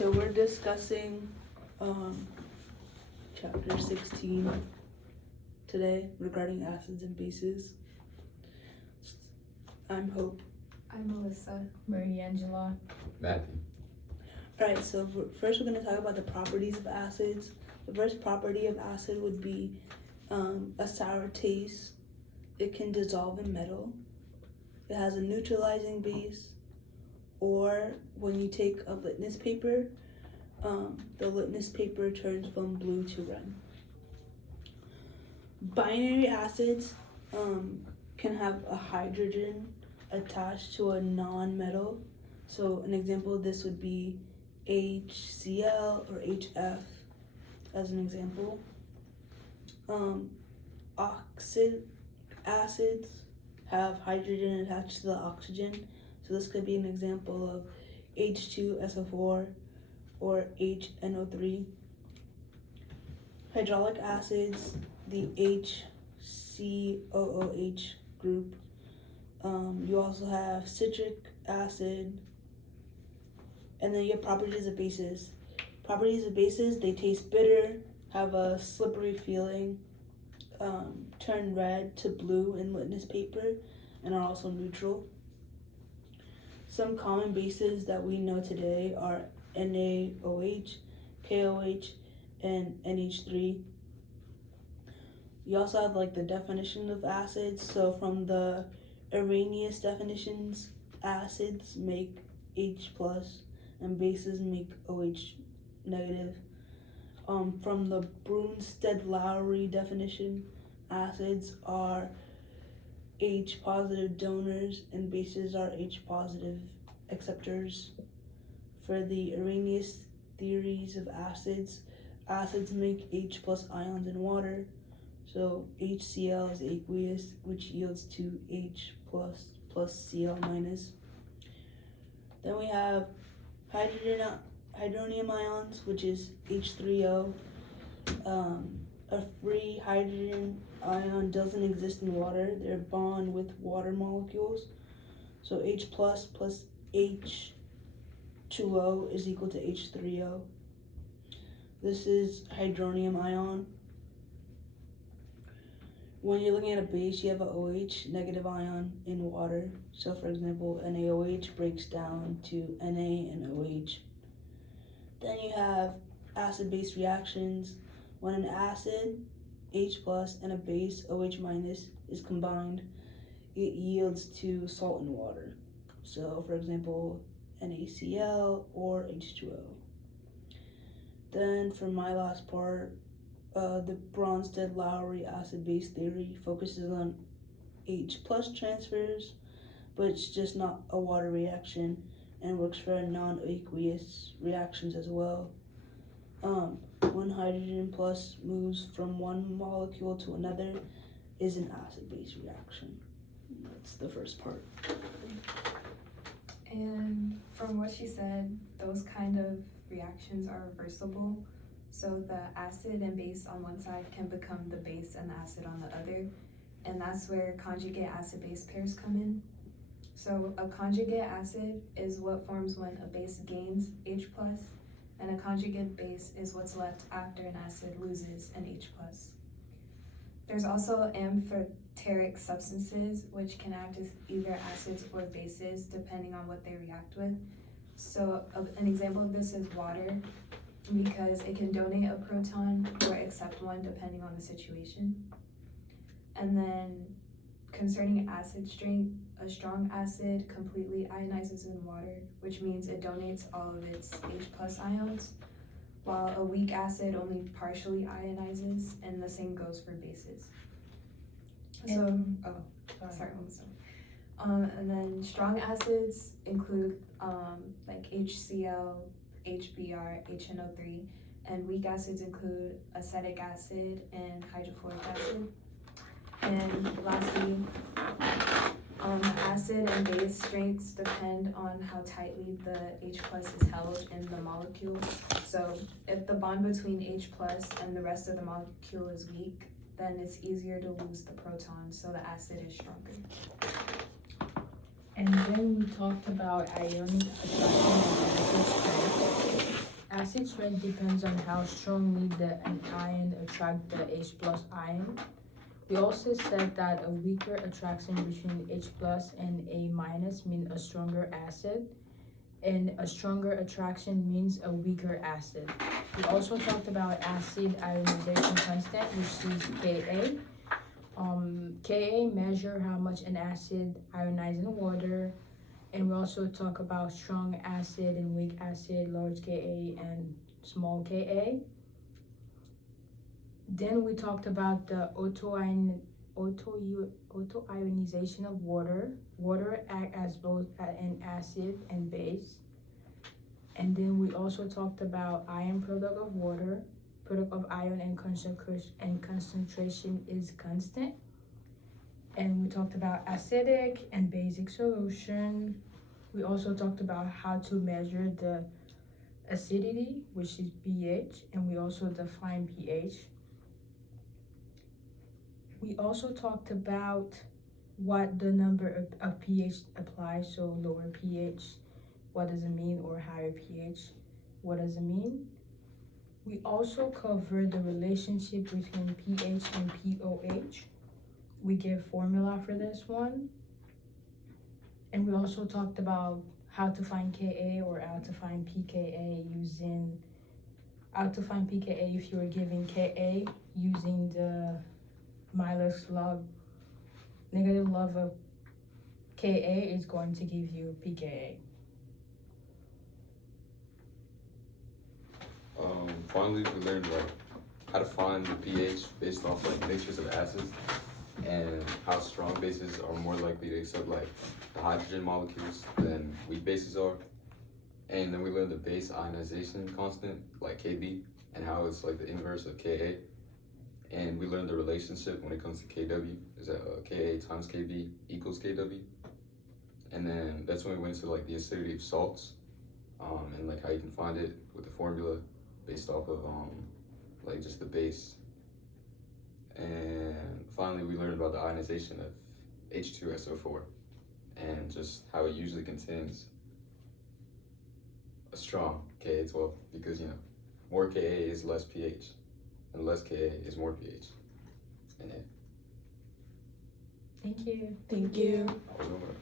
So we're discussing chapter 16 today regarding acids and bases. I'm Hope. I'm Melissa. Mariangela. Matthew. Alright, so first we're going to talk about the properties of acids. The first property of acid would be a sour taste. It can dissolve in metal. It has a neutralizing base. Or when you take a litmus paper, the litmus paper turns from blue to red. Binary acids can have a hydrogen attached to a non-metal. So an example of this would be HCl or HF as an example. Acids have hydrogen attached to the oxygen. So this could be an example of H2SO4 or HNO3. Hydraulic acids, the HCOOH group. You also have citric acid, and then you have properties of bases. Properties of bases, they taste bitter, have a slippery feeling, turn red to blue in litmus paper, and are also neutral. Some common bases that we know today are NaOH, KOH, and NH3. You also have like the definition of acids. So from the Arrhenius definitions, acids make H plus and bases make OH negative. From the Brewster-Lowry definition, acids are H positive donors and bases are H positive acceptors. For the Arrhenius theories of acids, acids make H plus ions in water. So HCl is aqueous, which yields to H plus Cl minus. Then we have hydronium ions, which is H3O. A free hydrogen ion doesn't exist in water. They're bond with water molecules. So H plus H2O is equal to H3O. This is hydronium ion. When you're looking at a base, you have an OH negative ion in water. So for example, NaOH breaks down to Na and OH. Then you have acid-base reactions. When an acid, H plus, and a base, OH minus, is combined, it yields to salt in water. So for example, NaCl or H2O. Then for my last part, the Brownsted-Lowry acid-base theory focuses on H plus transfers, but it's just not a water reaction and works for non-aqueous reactions as well. When hydrogen plus moves from one molecule to another is an acid-base reaction. That's the first part. And from what she said, those kind of reactions are reversible. So the acid and base on one side can become the base and the acid on the other. And that's where conjugate acid-base pairs come in. So a conjugate acid is what forms when a base gains H plus, and a conjugate base is what's left after an acid loses an H plus. There's also amphoteric substances, which can act as either acids or bases depending on what they react with. So an example of this is water, because it can donate a proton or accept one depending on the situation. And then concerning acid strength, a strong acid completely ionizes in water, which means it donates all of its H plus ions, while a weak acid only partially ionizes, and the same goes for bases. And then strong acids include like HCl, HBr, HNO3, and weak acids include acetic acid and hydrofluoric acid. And lastly, acid and base strengths depend on how tightly the H plus is held in the molecule. So if the bond between H plus and the rest of the molecule is weak, then it's easier to lose the proton, so the acid is stronger. And then we talked about ionic attraction and acid strength. acid strength depends on how strongly an ion attracts the H plus ion. We also said that a weaker attraction between H plus and A minus means a stronger acid, and a stronger attraction means a weaker acid. We also talked about acid ionization constant, which is Ka. Ka measure how much an acid ionizes in water, and we also talk about strong acid and weak acid, large Ka and small Ka. Then we talked about the autoionization of water. Water acts as both an acid and base. And then we also talked about ion product of water. Product of ion and concentration is constant. And we talked about acidic and basic solution. We also talked about how to measure the acidity, which is pH, and we also define pH. We also talked about what the number of pH applies, so lower pH, what does it mean, or higher pH, what does it mean? We also covered the relationship between pH and pOH. We gave formula for this one. And we also talked about how to find Ka or how to find pKa if you were giving Ka using the negative log of Ka is going to give you pKa. Finally, we learned how to find the pH based off mixtures of acids, and how strong bases are more likely to accept the hydrogen molecules than weak bases are. And then we learned the base ionization constant, Kb, and how it's the inverse of Ka. And we learned the relationship when it comes to Kw, is that Ka times Kb equals Kw. And then that's when we went to the acidity of salts, and how you can find it with the formula based off of just the base. And finally, we learned about the ionization of H2SO4 and just how it usually contains a strong Ka12, because more Ka is less pH and less Ka is more pH. And Thank you. Thank you. I was over.